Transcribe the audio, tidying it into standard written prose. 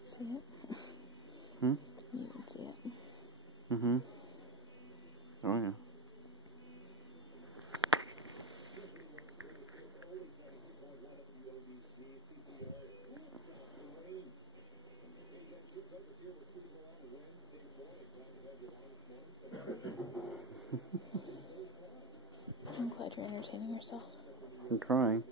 can see it. Hmm? You can see it. Mm-hmm. Oh, yeah. I'm glad you're entertaining yourself. I'm trying.